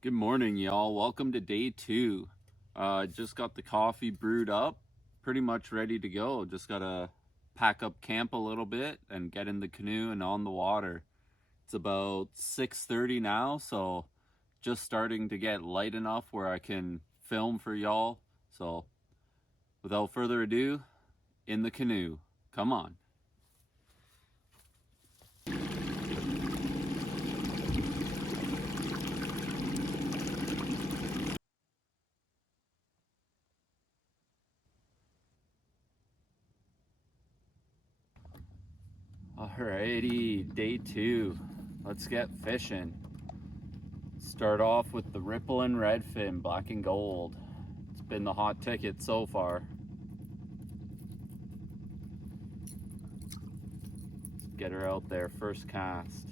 Good morning, y'all. Welcome to day 2. Just got the coffee brewed up, pretty much ready to go. Just gotta pack up camp a little bit and get in the canoe and on the water. It's about 6:30 now, so just starting to get light enough where I can film for y'all. So without further ado, in the canoe. Come on. Alrighty, day 2. Let's get fishing. Start off with the rippling redfin, black and gold. It's been the hot ticket so far. Let's get her out there, first cast.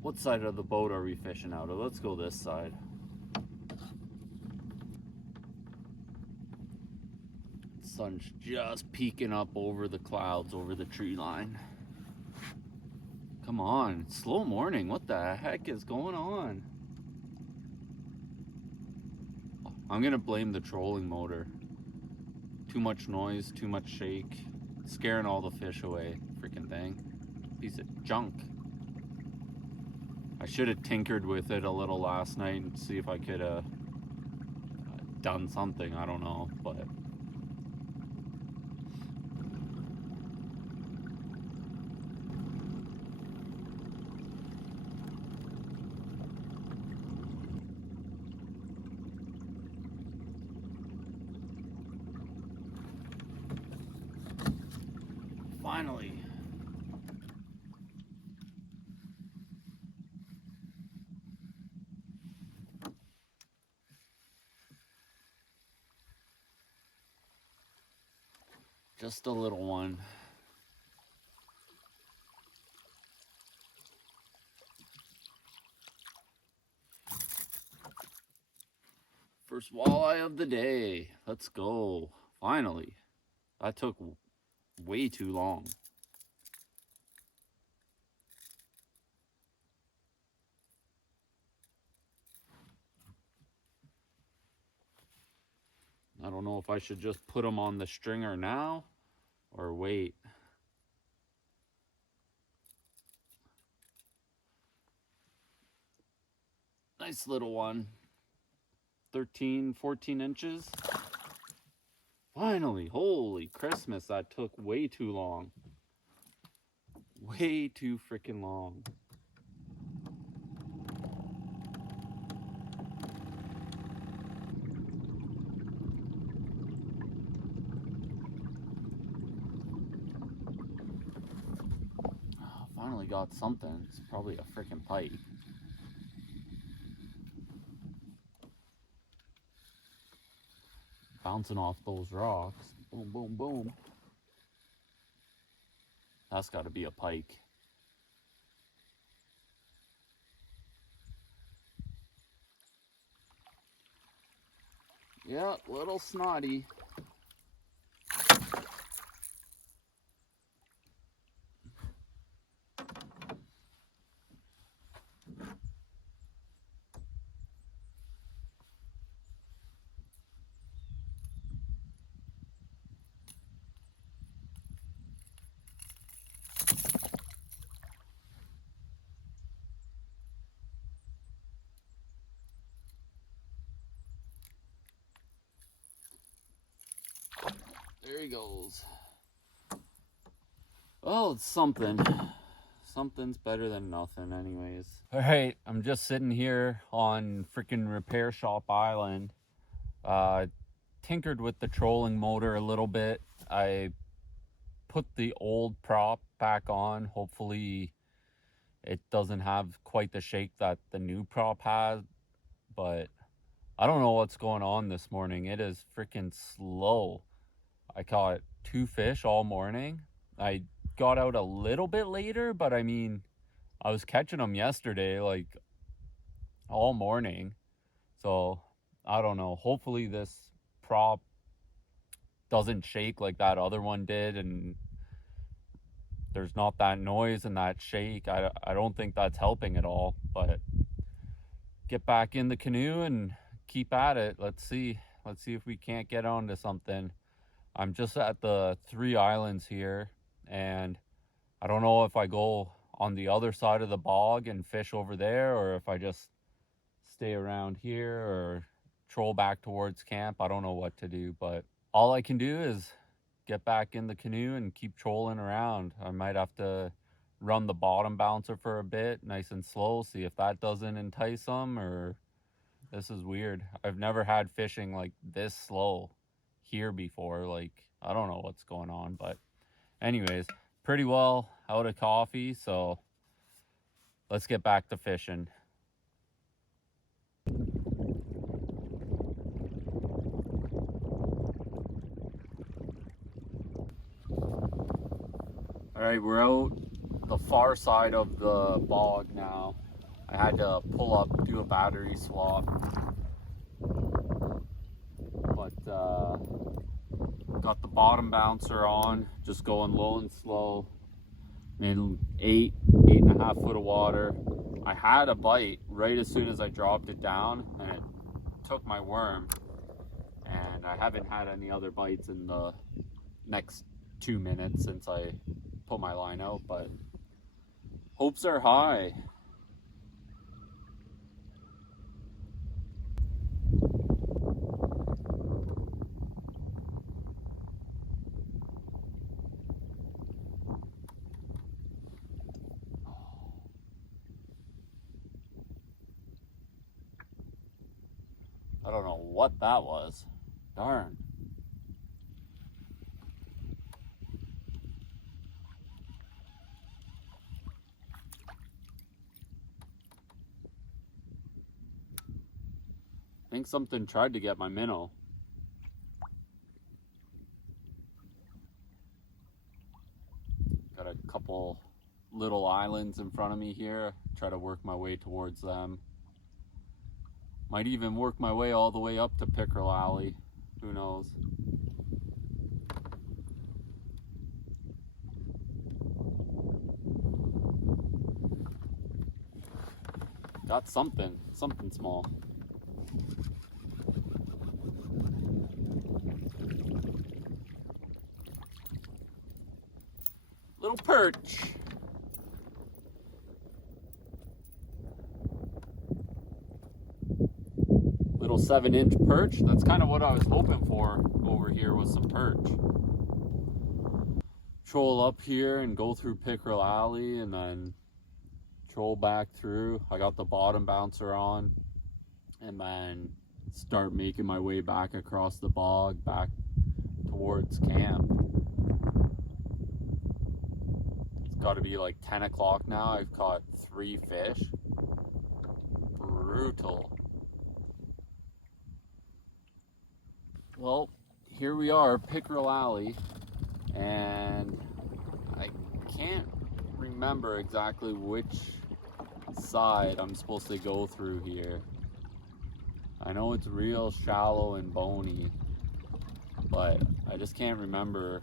What side of the boat are we fishing out of? Let's go this side. Sun's just peeking up over the clouds, over the tree line. Come on, slow morning. What the heck is going on? I'm gonna blame the trolling motor. Too much noise, too much shake. Scaring all the fish away. Freaking thing. Piece of junk. I should have tinkered with it a little last night and see if I could have done something. I don't know, but finally. Just a little one. First walleye of the day. Let's go. Finally. That took way too long. I don't know if I should just put them on the stringer now or wait. Nice little one. 13, 14 inches. Finally, holy Christmas, that took way too long. Way too freaking long. Finally got something. It's probably a freaking pike. Bouncing off those rocks. Boom, boom, boom. That's got to be a pike. Yeah, little snotty. There he goes. Oh, it's something. Something's better than nothing anyways. All right, I'm just sitting here on freaking Repair Shop Island. Tinkered with the trolling motor a little bit. I put the old prop back on. Hopefully it doesn't have quite the shake that the new prop has, but I don't know what's going on this morning. It is freaking slow. I caught 2 fish all morning. I got out a little bit later, but I mean, I was catching them yesterday, like all morning. So I don't know. Hopefully this prop doesn't shake like that other one did, and there's not that noise and that shake. I don't think that's helping at all, but get back in the canoe and keep at it. Let's see if we can't get onto something. I'm just at the 3 islands here, and I don't know if I go on the other side of the bog and fish over there, or if I just stay around here or troll back towards camp. I don't know what to do, but all I can do is get back in the canoe and keep trolling around. I might have to run the bottom bouncer for a bit, nice and slow, see if that doesn't entice them. Or this is weird. I've never had fishing like this slow here before. Like, I don't know what's going on, but anyways, pretty well out of coffee, so let's get back to fishing. All right, we're out the far side of the bog now. I had to pull up, do a battery swap, but got the bottom bouncer on, just going low and slow. In 8.5 foot of water. I had a bite right as soon as I dropped it down, and it took my worm, and I haven't had any other bites in the next 2 minutes since I put my line out, but hopes are high. I don't know what that was. Darn. I think something tried to get my minnow. Got a couple little islands in front of me here. Try to work my way towards them. Might even work my way all the way up to Pickerel Alley. Who knows? Got something small. Little perch. Little 7-inch perch. That's kind of what I was hoping for over here, was some perch. Troll up here and go through Pickerel Alley and then troll back through. I got the bottom bouncer on, and then start making my way back across the bog back towards camp. It's got to be like 10 o'clock now. I've caught 3 fish. Brutal. Well, here we are, Pickerel Alley, and I can't remember exactly which side I'm supposed to go through here. I know it's real shallow and bony, but I just can't remember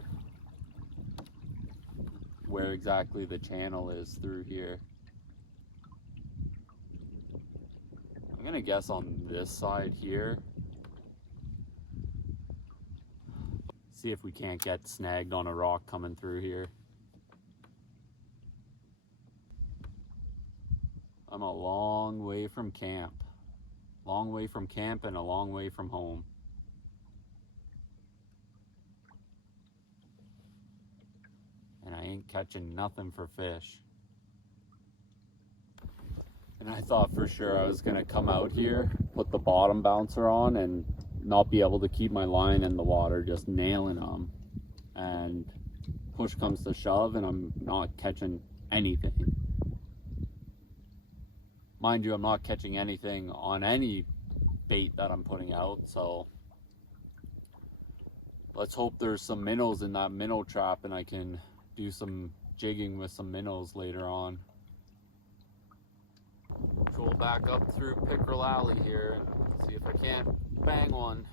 where exactly the channel is through here. I'm gonna guess on this side here. See if we can't get snagged on a rock coming through here. I'm a long way from camp. Long way from camp and a long way from home. And I ain't catching nothing for fish. And I thought for sure I was gonna come out here, put the bottom bouncer on, and not be able to keep my line in the water, just nailing them. And push comes to shove and I'm not catching anything. Mind you, I'm not catching anything on any bait that I'm putting out, so let's hope there's some minnows in that minnow trap and I can do some jigging with some minnows later on. Troll back up through Pickerel Alley here and see if I can't bang one.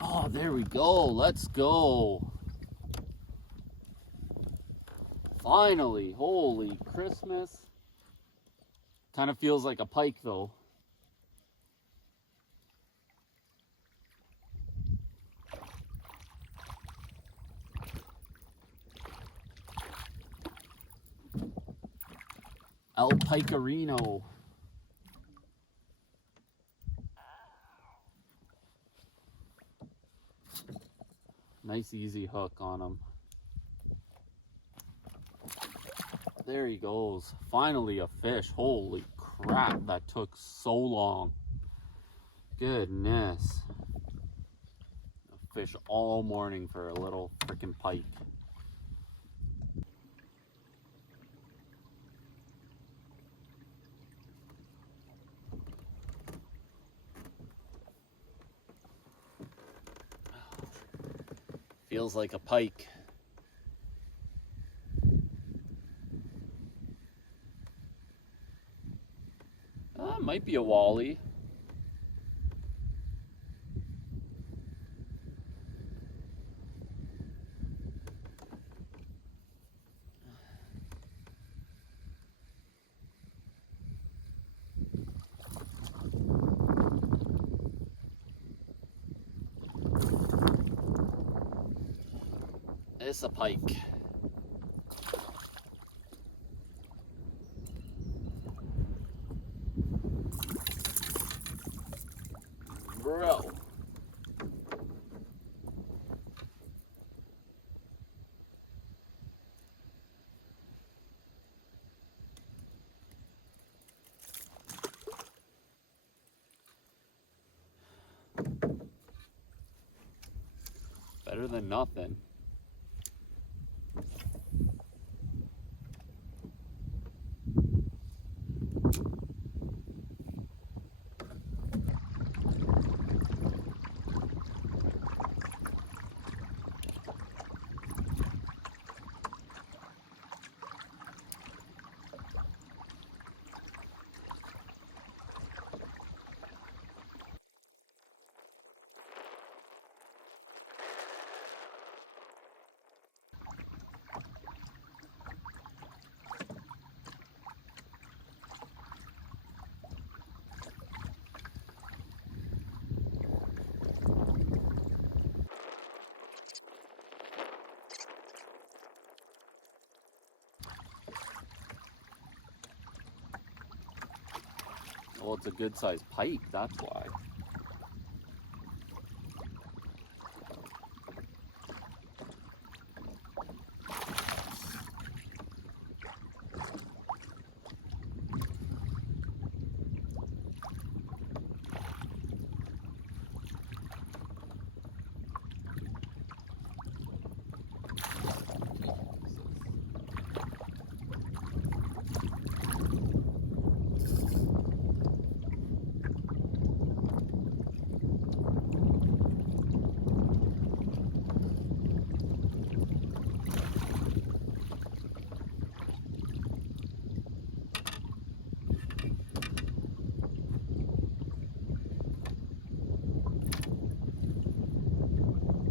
Oh, there we go. Let's go. Finally. Holy Christmas. Kind of feels like a pike though. El Pikerino. Nice easy hook on him. There he goes. Finally a fish. Holy crap, that took so long. Goodness. A fish all morning for a little freaking pike. Feels like a pike. Might be a walleye. It's a pike. Bro. Better than nothing. Well, it's a good sized pike, that's why.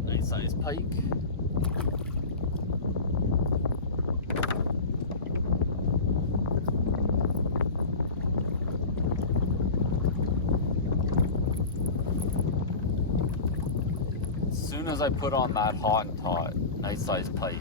Nice sized pike. As soon as I put on that Hottentot, nice sized pike.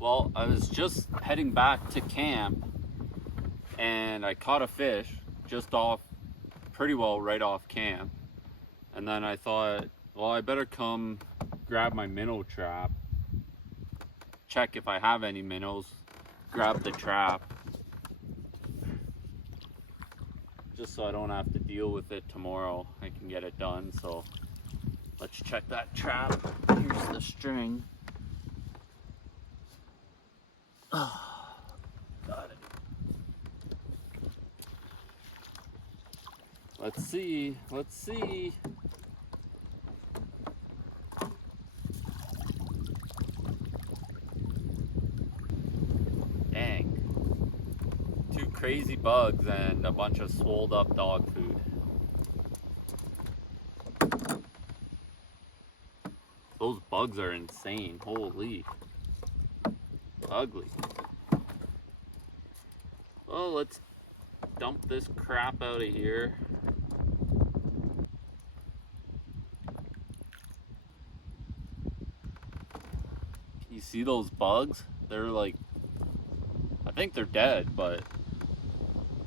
Well, I was just heading back to camp and I caught a fish just off, pretty well right off camp. And then I thought, well, I better come grab my minnow trap, check if I have any minnows, grab the trap, just so I don't have to deal with it tomorrow. I can get it done. So let's check that trap. Here's the string. Oh, got it. Let's see. Dang. 2 crazy bugs and a bunch of swolled up dog food. Those bugs are insane. Holy. Ugly. Well, let's dump this crap out of here. You see those bugs? They're like, I think they're dead, but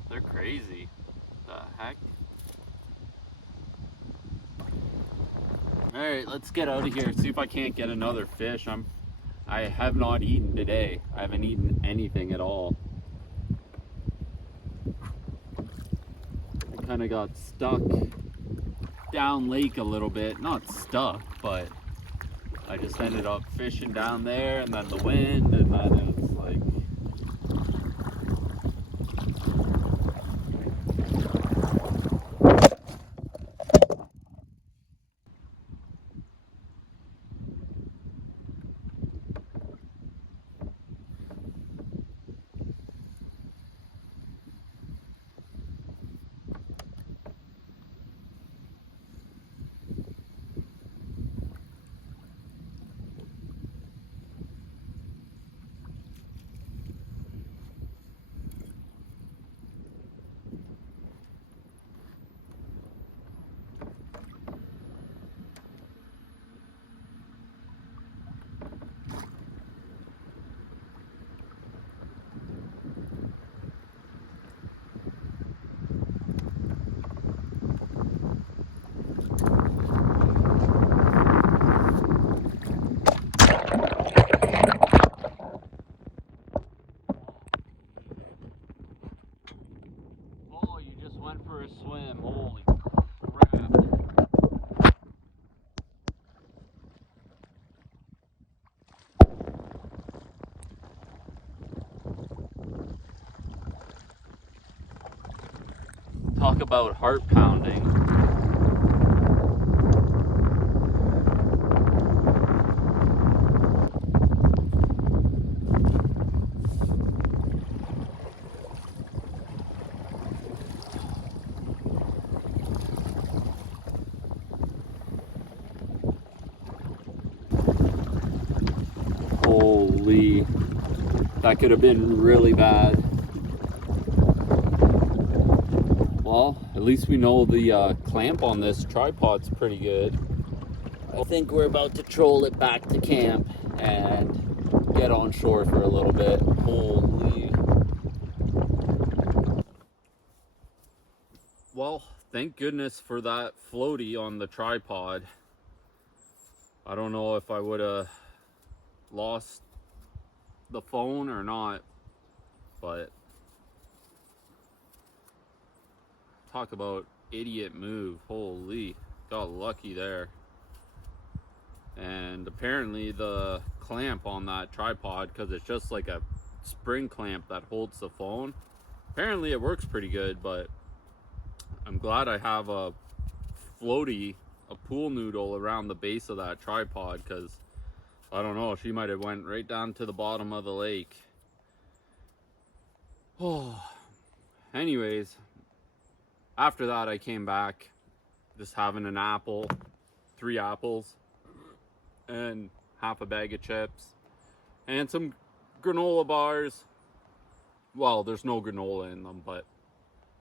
they're crazy. The heck? Alright, let's get out of here. See if I can't get another fish. I have not eaten today. I haven't eaten anything at all. I kind of got stuck down lake a little bit. Not stuck, but I just ended up fishing down there, and then the wind, and then it's like, oh, you just went for a swim. Holy crap. Talk about heart pounding. Holy, that could have been really bad. Well, at least we know the clamp on this tripod's pretty good. I think we're about to troll it back to camp and get on shore for a little bit. Holy. Well, thank goodness for that floaty on the tripod. I don't know if I would have lost the phone or not, but talk about idiot move. Holy, got lucky there. And apparently the clamp on that tripod, because it's just like a spring clamp that holds the phone, apparently it works pretty good. But I'm glad I have a floaty, a pool noodle around the base of that tripod, because I don't know, she might have went right down to the bottom of the lake. Oh, anyways, after that I came back just having an apple, 3 apples, and half a bag of chips, and some granola bars. Well, there's no granola in them, but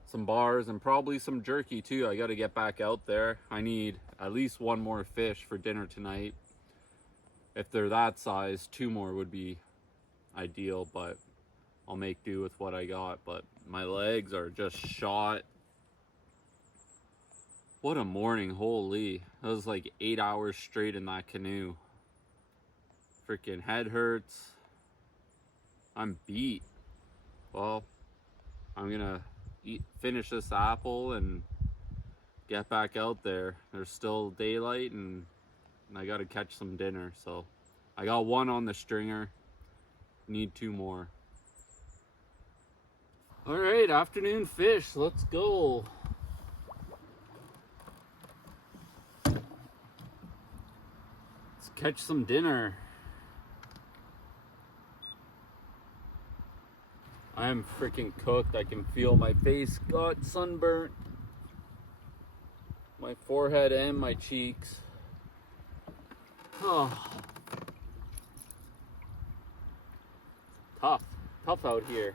some bars and probably some jerky too. I got to get back out there. I need at least 1 more fish for dinner tonight. If they're that size, 2 more would be ideal, but I'll make do with what I got. But my legs are just shot. What a morning, holy. That was like 8 hours straight in that canoe. Freaking head hurts. I'm beat. Well, I'm gonna finish this apple and get back out there. There's still daylight and I gotta catch some dinner. So I got one on the stringer, need 2 more. All right, afternoon fish, let's go. Let's catch some dinner. I am freaking cooked. I can feel my face got sunburnt. My forehead and my cheeks. Oh. Tough out here.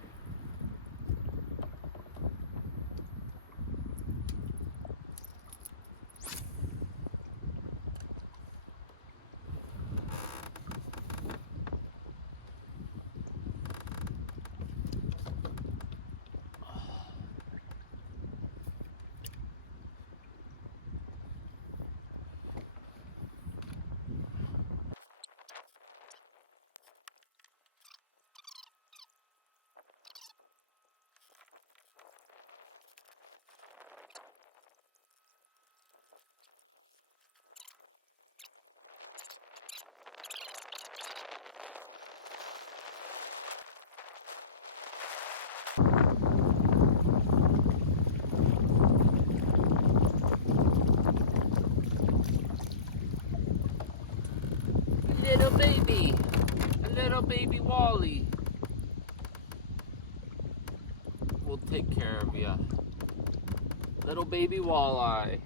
A little baby Wally. We'll take care of ya. Little baby walleye.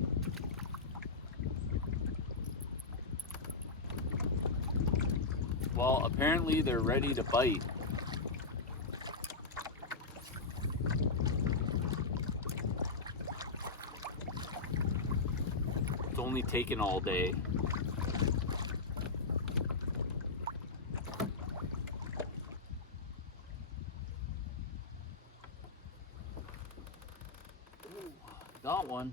Well, apparently they're ready to bite. It's only taken all day. Got one.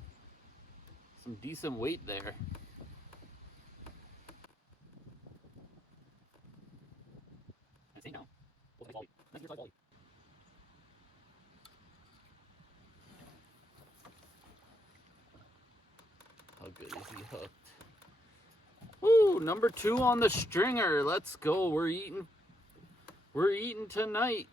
Some decent weight there. I say no. How good is he hooked? Woo! Number 2 on the stringer. Let's go. We're eating tonight.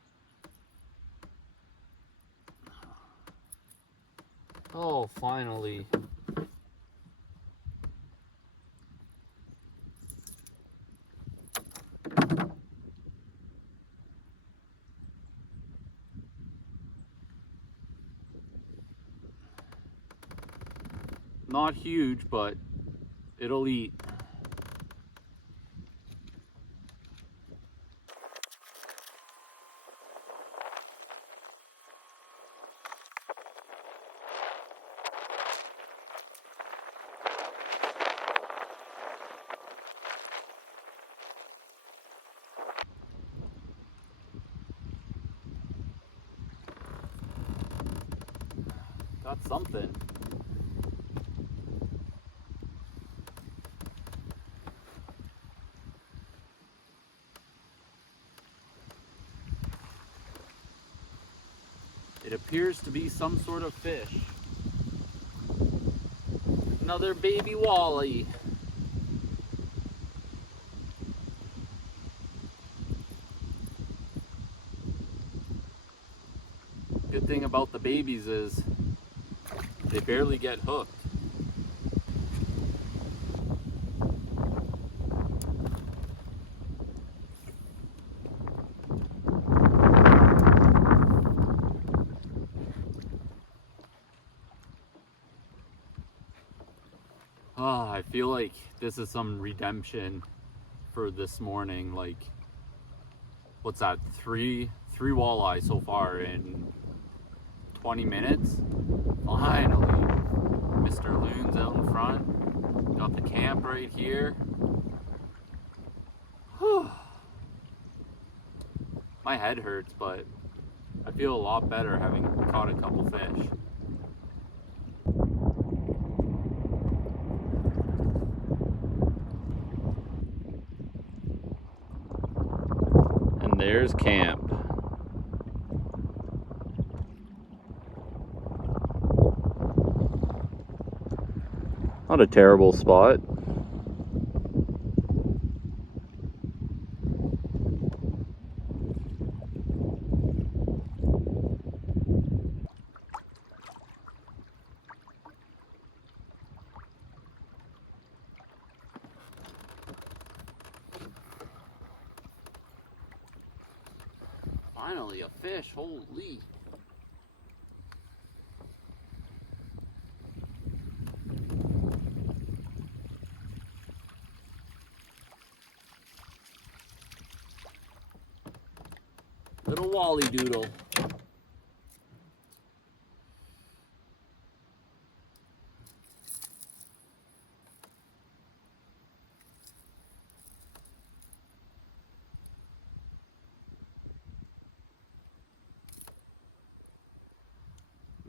Oh, finally. Not huge, but it'll eat. Got something. It appears to be some sort of fish. Another baby walleye. Good thing about the babies is they barely get hooked. Oh, I feel like this is some redemption for this morning. Like, what's that? Three walleye so far in 20 minutes. Finally, Mr. Loon's out in front. Got the camp right here. Whew. My head hurts, but I feel a lot better having caught a couple fish. And there's camp. Not a terrible spot. Finally a fish, holy. Little wally doodle.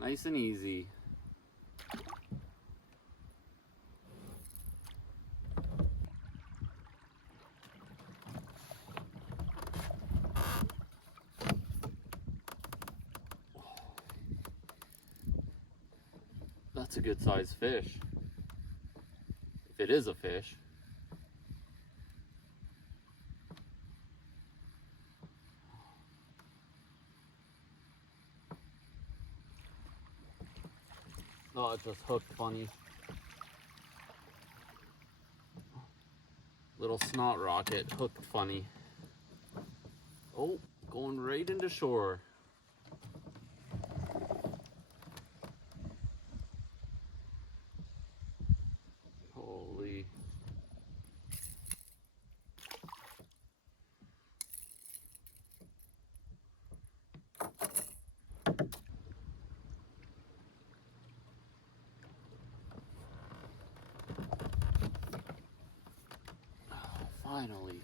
Nice and easy. That's a good sized fish. If it is a fish. Oh, it just hooked funny. Little snot rocket hooked funny. Oh, going right into shore. Holy. Finally.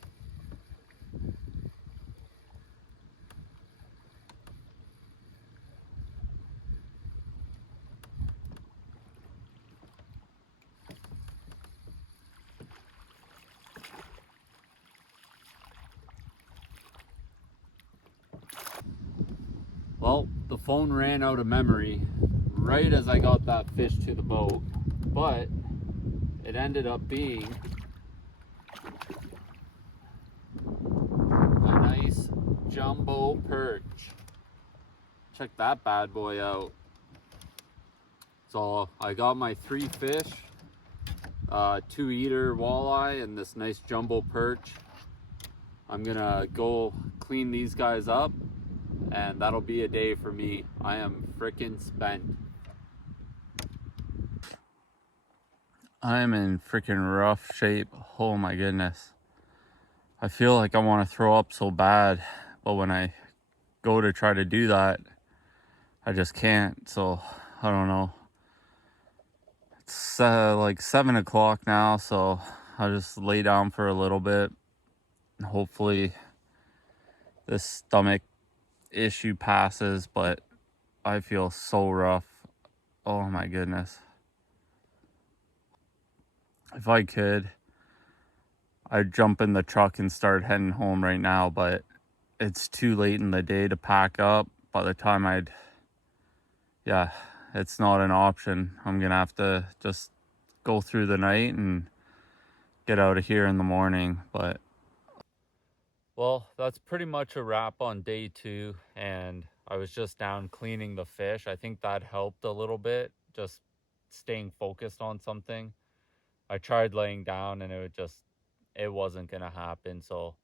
Well, the phone ran out of memory right as I got that fish to the boat, but it ended up being a nice jumbo perch. Check that bad boy out. So I got my 3 fish, 2-eater walleye and this nice jumbo perch. I'm gonna go clean these guys up and that'll be a day for me. I am freaking spent. I am in freaking rough shape. Oh my goodness. I feel like I want to throw up so bad, but when I go to try to do that, I just can't. So I don't know. It's like 7 o'clock now, so I'll just lay down for a little bit. Hopefully this stomach issue passes, but I feel so rough. Oh my goodness. If I could, I'd jump in the truck and start heading home right now, but it's too late in the day to pack up. By the time yeah, it's not an option. I'm gonna have to just go through the night and get out of here in the morning. But well, that's pretty much a wrap on day 2, and I was just down cleaning the fish. I think that helped a little bit, just staying focused on something. I tried laying down and it wasn't gonna happen. So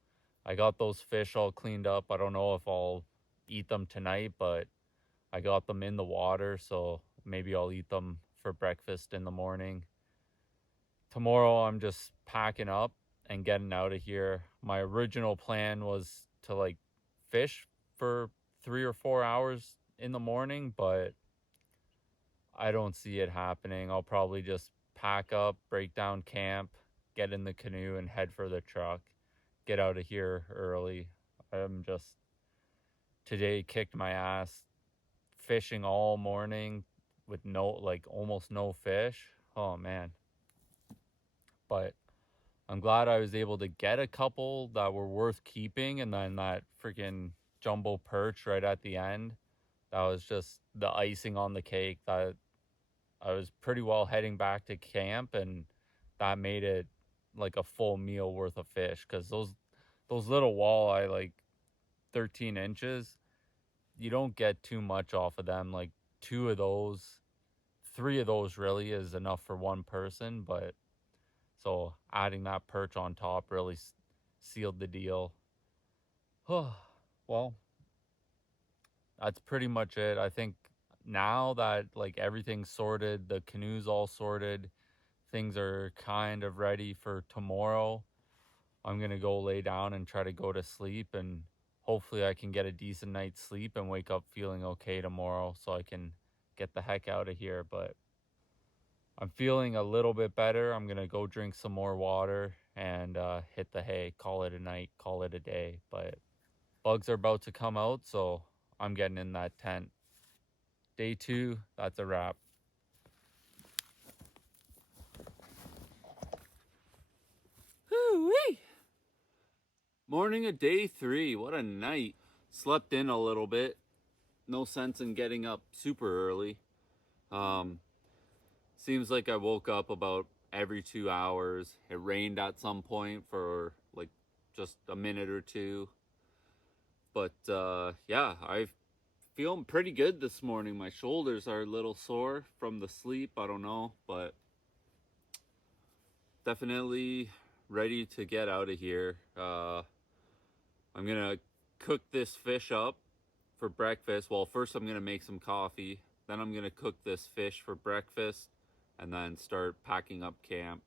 I got those fish all cleaned up. I don't know if I'll eat them tonight, but I got them in the water, so maybe I'll eat them for breakfast in the morning. Tomorrow I'm just packing up and getting out of here. My original plan was to like fish for 3 or 4 hours in the morning, but I don't see it happening. I'll probably just pack up, break down camp, get in the canoe and head for the truck, get out of here early. I'm just today kicked my ass fishing all morning with almost no fish. Oh man. But I'm glad I was able to get a couple that were worth keeping, and then that freaking jumbo perch right at the end. That was just the icing on the cake. That I was pretty well heading back to camp, and that made it like a full meal worth of fish, because those little walleye, like 13 inches, you don't get too much off of them. Like 3 of those really is enough for one person, but so adding that perch on top really sealed the deal. Well, that's pretty much it. I think now that like everything's sorted, the canoe's all sorted, things are kind of ready for tomorrow, I'm gonna go lay down and try to go to sleep, and hopefully I can get a decent night's sleep and wake up feeling okay tomorrow so I can get the heck out of here. But I'm feeling a little bit better. I'm gonna go drink some more water and hit the hay, call it a night, call it a day. But bugs are about to come out, so I'm getting in that tent. Day 2, that's a wrap. Woo-wee. Morning of day 3. What a night. Slept in a little bit. No sense in getting up super early. Seems like I woke up about every 2 hours. It rained at some point for like just a minute or two. But yeah, I'm feeling pretty good this morning. My shoulders are a little sore from the sleep. I don't know, but definitely ready to get out of here. I'm gonna cook this fish up for breakfast. Well, first I'm gonna make some coffee, then I'm gonna cook this fish for breakfast, and then start packing up camp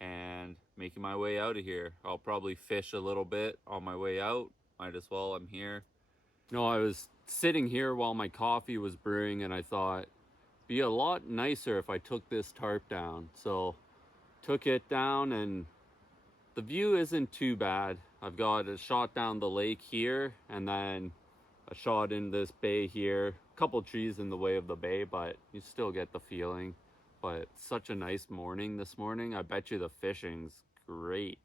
and making my way out of here. I'll probably fish a little bit on my way out. Might as well, I'm here. No, I was sitting here while my coffee was brewing, and I thought it'd be a lot nicer if I took this tarp down. So took it down, and the view isn't too bad. I've got a shot down the lake here, and then a shot in this bay here. A couple trees in the way of the bay, but you still get the feeling. But such a nice morning this morning. I bet you the fishing's great.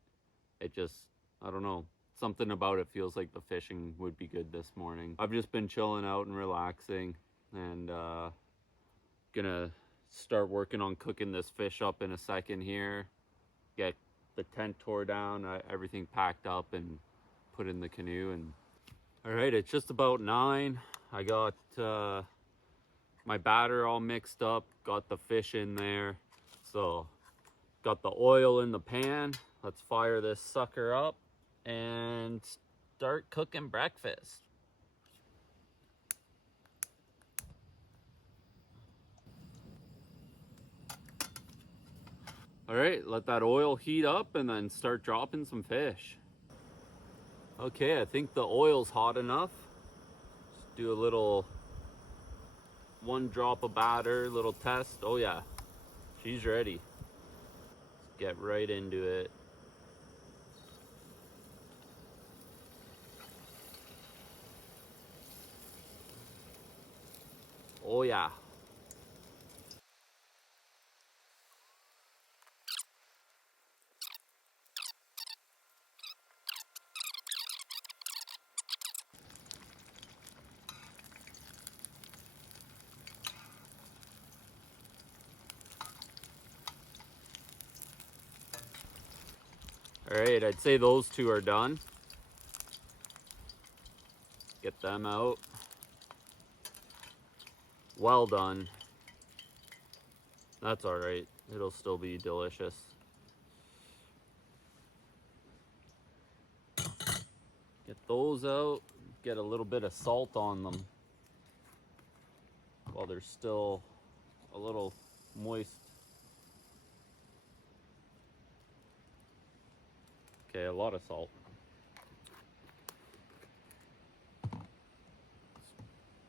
It just, I don't know, something about it feels like the fishing would be good this morning. I've just been chilling out and relaxing, and gonna start working on cooking this fish up in a second here. Get the tent tore down, everything packed up and put in the canoe. And all right, it's just about 9. I got my batter all mixed up, got the fish in there, so got the oil in the pan. Let's fire this sucker up and start cooking breakfast. All right, let that oil heat up and then start dropping some fish. Okay, I think the oil's hot enough. Just do a little 1 drop of batter, little test. Oh yeah, she's ready. Let's get right into it. Oh yeah. All right, I'd say those 2 are done. Get them out. Well done. That's all right. It'll still be delicious. Get those out. Get a little bit of salt on them while they're still a little moist. Okay, a lot of salt.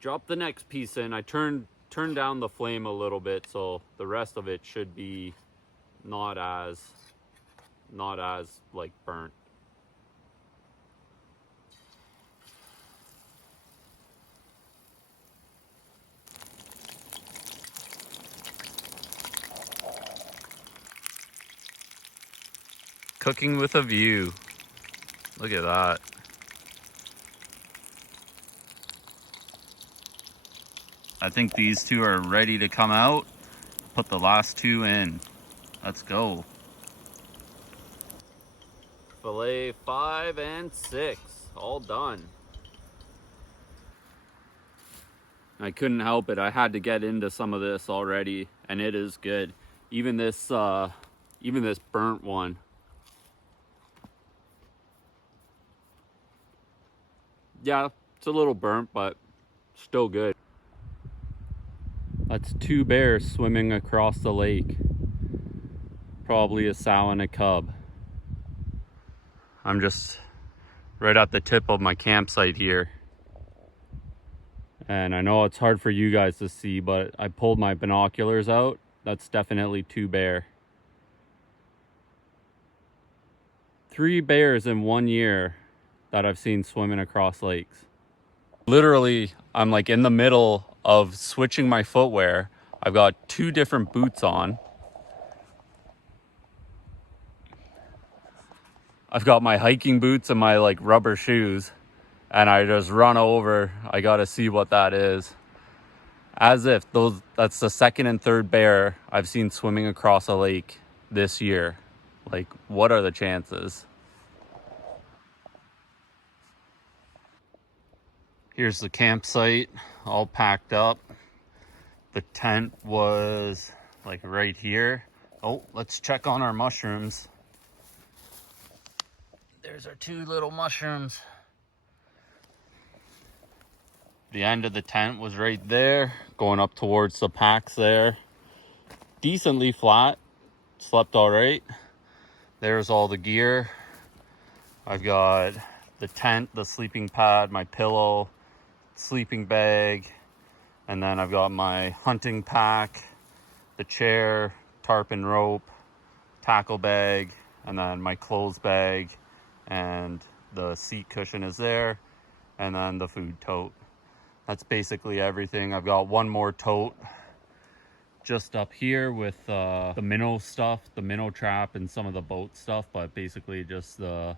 Drop the next piece in. I turned down the flame a little bit, so the rest of it should be not as like burnt. cooking with a view. Look at that. I think these two are ready to come out. Put the last two in. Let's go. Fillet 5 and 6, all done. I couldn't help it. I had to get into some of this already, and it is good. Even this burnt one. Yeah, it's a little burnt, but still good. That's 2 bears swimming across the lake. Probably a sow and a cub. I'm just right at the tip of my campsite here. And I know it's hard for you guys to see, but I pulled my binoculars out. That's definitely 2 bear. 3 bears in 1 year that I've seen swimming across lakes. Literally, I'm like in the middle of switching my footwear. I've got 2 different boots on. I've got my hiking boots and my like rubber shoes. And I just run over. I gotta see what that is. As if that's the 2nd and 3rd bear I've seen swimming across a lake this year. Like, what are the chances? Here's the campsite, all packed up. The tent was like right here. Oh, let's check on our mushrooms. There's our 2 little mushrooms. The end of the tent was right there, going up towards the packs there. Decently flat, slept all right. There's all the gear. I've got the tent, the sleeping pad, my pillow, sleeping bag, and then I've got my hunting pack, the chair, tarp and rope, tackle bag, and then my clothes bag, and the seat cushion is there, and then the food tote. That's basically everything. I've got 1 more tote just up here with the minnow stuff, the minnow trap and some of the boat stuff, but basically just the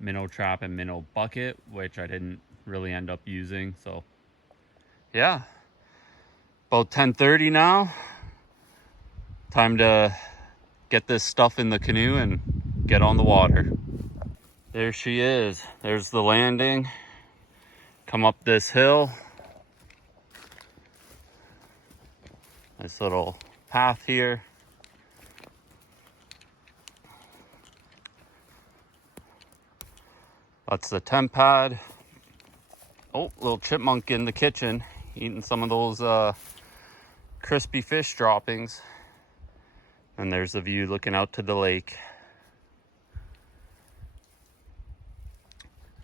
minnow trap and minnow bucket, which I didn't really end up using. So yeah, about 10:30 now. Time to get this stuff in the canoe and get on the water. There she is. There's the landing. Come up this hill. Nice little path here. That's the tent pad. Oh, little chipmunk in the kitchen eating some of those crispy fish droppings. And there's the view looking out to the lake.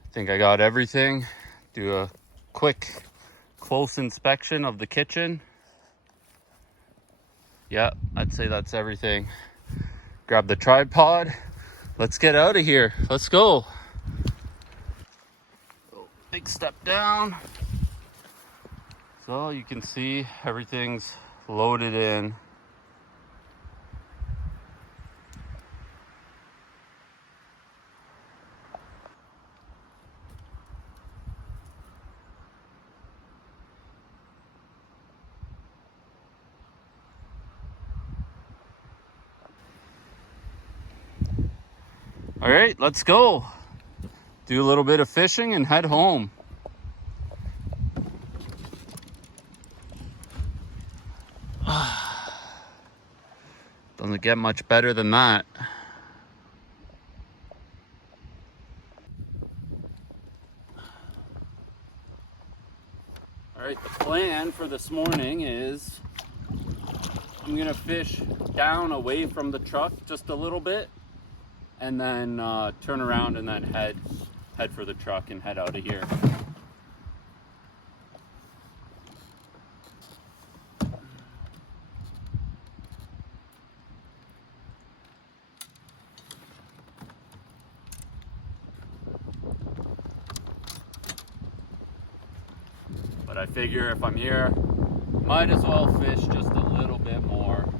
I think I got everything. Do a quick close inspection of the kitchen. Yeah, I'd say that's everything. Grab the tripod. Let's get out of here. Let's go. Big step down. So you can see everything's loaded in. All right, let's go. Do a little bit of fishing and head home. Doesn't get much better than that. All right, the plan for this morning is I'm gonna fish down away from the truck just a little bit, and then turn around and then head for the truck and head out of here. But I figure if I'm here, might as well fish just a little bit more.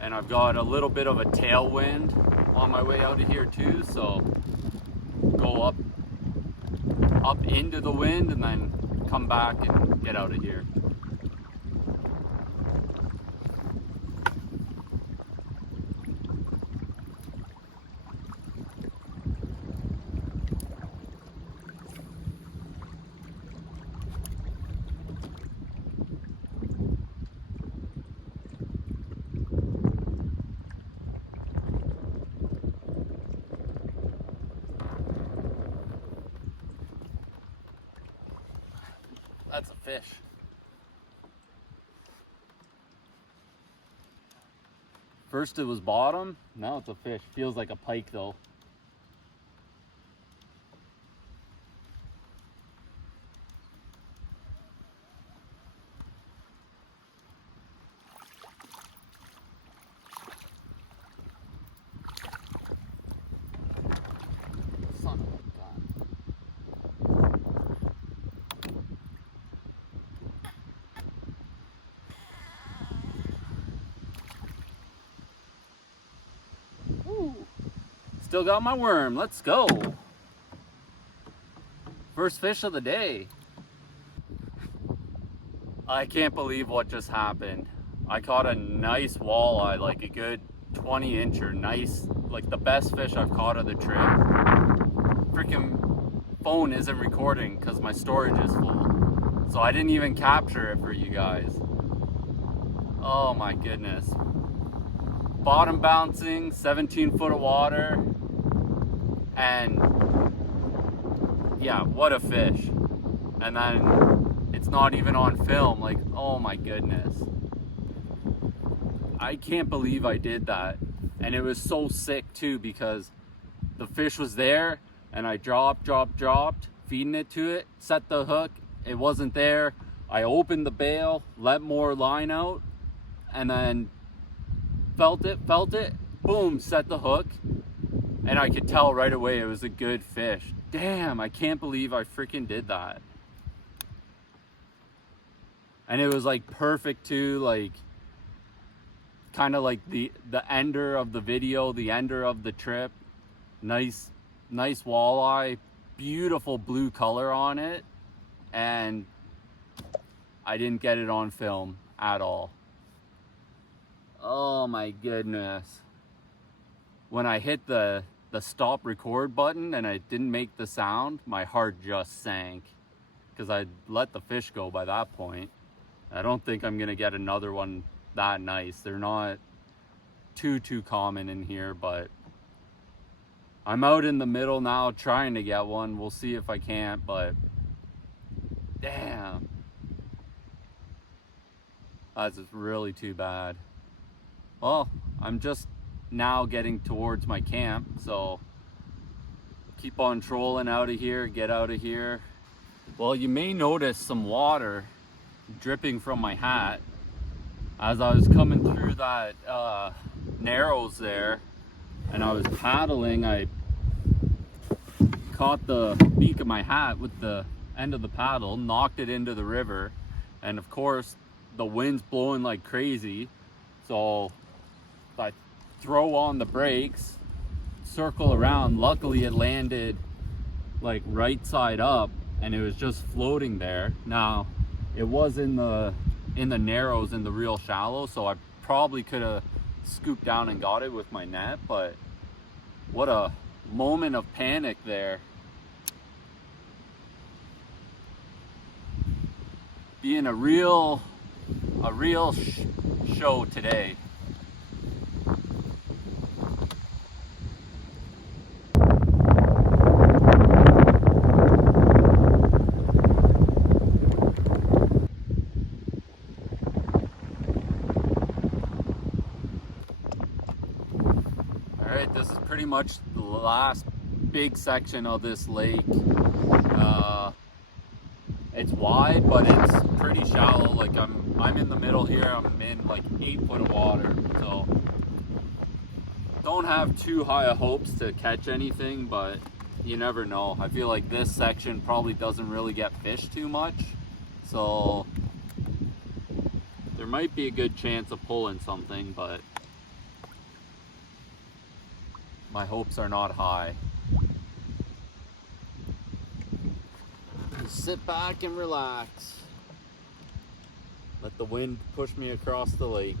And I've got a little bit of a tailwind on my way out of here too, so go up into the wind and then come back and get out of here. That's a fish. First it was bottom, now it's a fish. Feels like a pike though. Son of a gun. Woo. Still got my worm, let's go. First fish of the day. I can't believe what just happened. I caught a nice walleye, like a good 20-incher, nice, like the best fish I've caught of the trip. Freaking phone isn't recording because my storage is full. So I didn't even capture it for you guys. Oh my goodness. Bottom bouncing, 17 foot of water, and yeah, what a fish. And then it's not even on film, like, oh my goodness. I can't believe I did that. And it was so sick too, because the fish was there and I dropped, feeding it to it, set the hook, it wasn't there. I opened the bail, let more line out, and then felt it, boom, set the hook, and I could tell right away it was a good fish. Damn, I can't believe I freaking did that. And it was like perfect too, like kind of like the ender of the video, the ender of the trip. Nice walleye, beautiful blue color on it, and I didn't get it on film at all. Oh my goodness. When I hit the stop record button and I didn't make the sound, my heart just sank, because I let the fish go by that point. I don't think I'm gonna get another one that nice. They're not too common in here, but I'm out in the middle now trying to get one. We'll see if I can't, but damn. That's just really too bad. Well, I'm just now getting towards my camp, so keep on trolling out of here, get out of here. Well, you may notice some water dripping from my hat. As I was coming through that narrows there and I was paddling, I caught the beak of my hat with the end of the paddle, knocked it into the river, and of course the wind's blowing like crazy, so I throw on the brakes, circle around. Luckily it landed like right side up and it was just floating there. Now it was in the narrows, in the real shallow, so I probably could have scooped down and got it with my net, but what a moment of panic there. Being a real show today. This is pretty much the last big section of this lake. It's wide, but it's pretty shallow. Like I'm in the middle here. I'm in like 8 foot of water, so don't have too high of hopes to catch anything, but you never know. I feel like this section probably doesn't really get fished too much, so there might be a good chance of pulling something, but my hopes are not high. Just sit back and relax. Let the wind push me across the lake.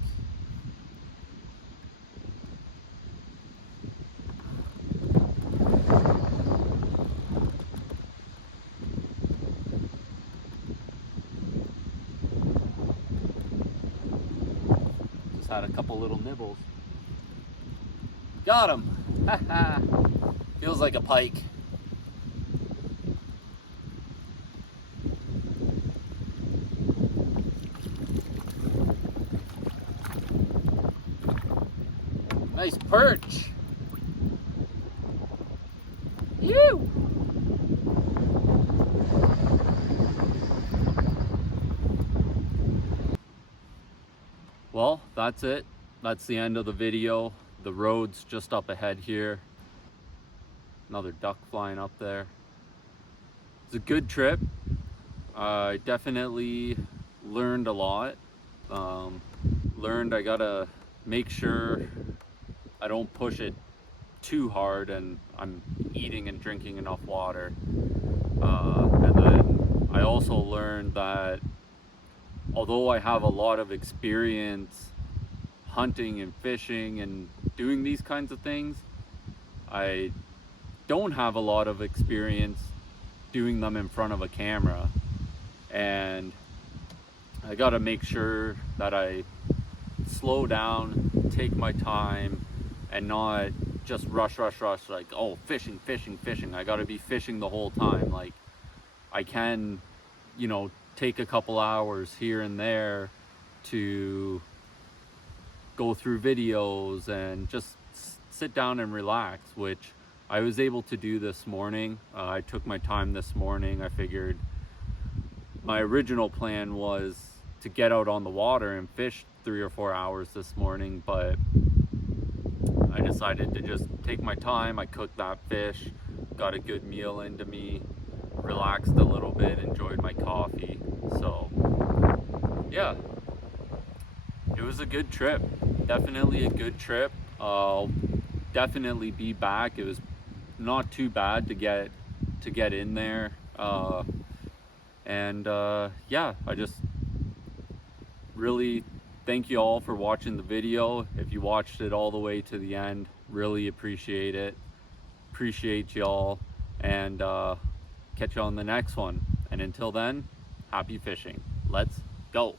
Just had a couple little nibbles. Got him! Feels like a pike. Nice perch. Ew. Well, that's it. That's the end of the video. The road's just up ahead here. Another duck flying up there. It's a good trip. I definitely learned a lot. Learned I gotta make sure I don't push it too hard and I'm eating and drinking enough water. And then I also learned that although I have a lot of experience hunting and fishing and doing these kinds of things, I don't have a lot of experience doing them in front of a camera. And I gotta make sure that I slow down, take my time, and not just rush like, oh, fishing. I gotta be fishing the whole time. Like, I can, you know, take a couple hours here and there to go through videos and just sit down and relax, which I was able to do this morning. I took my time this morning. I figured my original plan was to get out on the water and fish 3 or 4 hours this morning, but I decided to just take my time. I cooked that fish, got a good meal into me, relaxed a little bit, enjoyed my coffee. So yeah, it was a good trip. Definitely a good trip. I'll definitely be back. It was not too bad to get in there. Yeah, I just really thank you all for watching the video. If you watched it all the way to the end, really appreciate it. Appreciate y'all, and catch you on the next one. And until then, happy fishing. Let's go.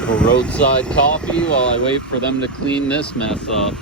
Little roadside coffee while I wait for them to clean this mess up.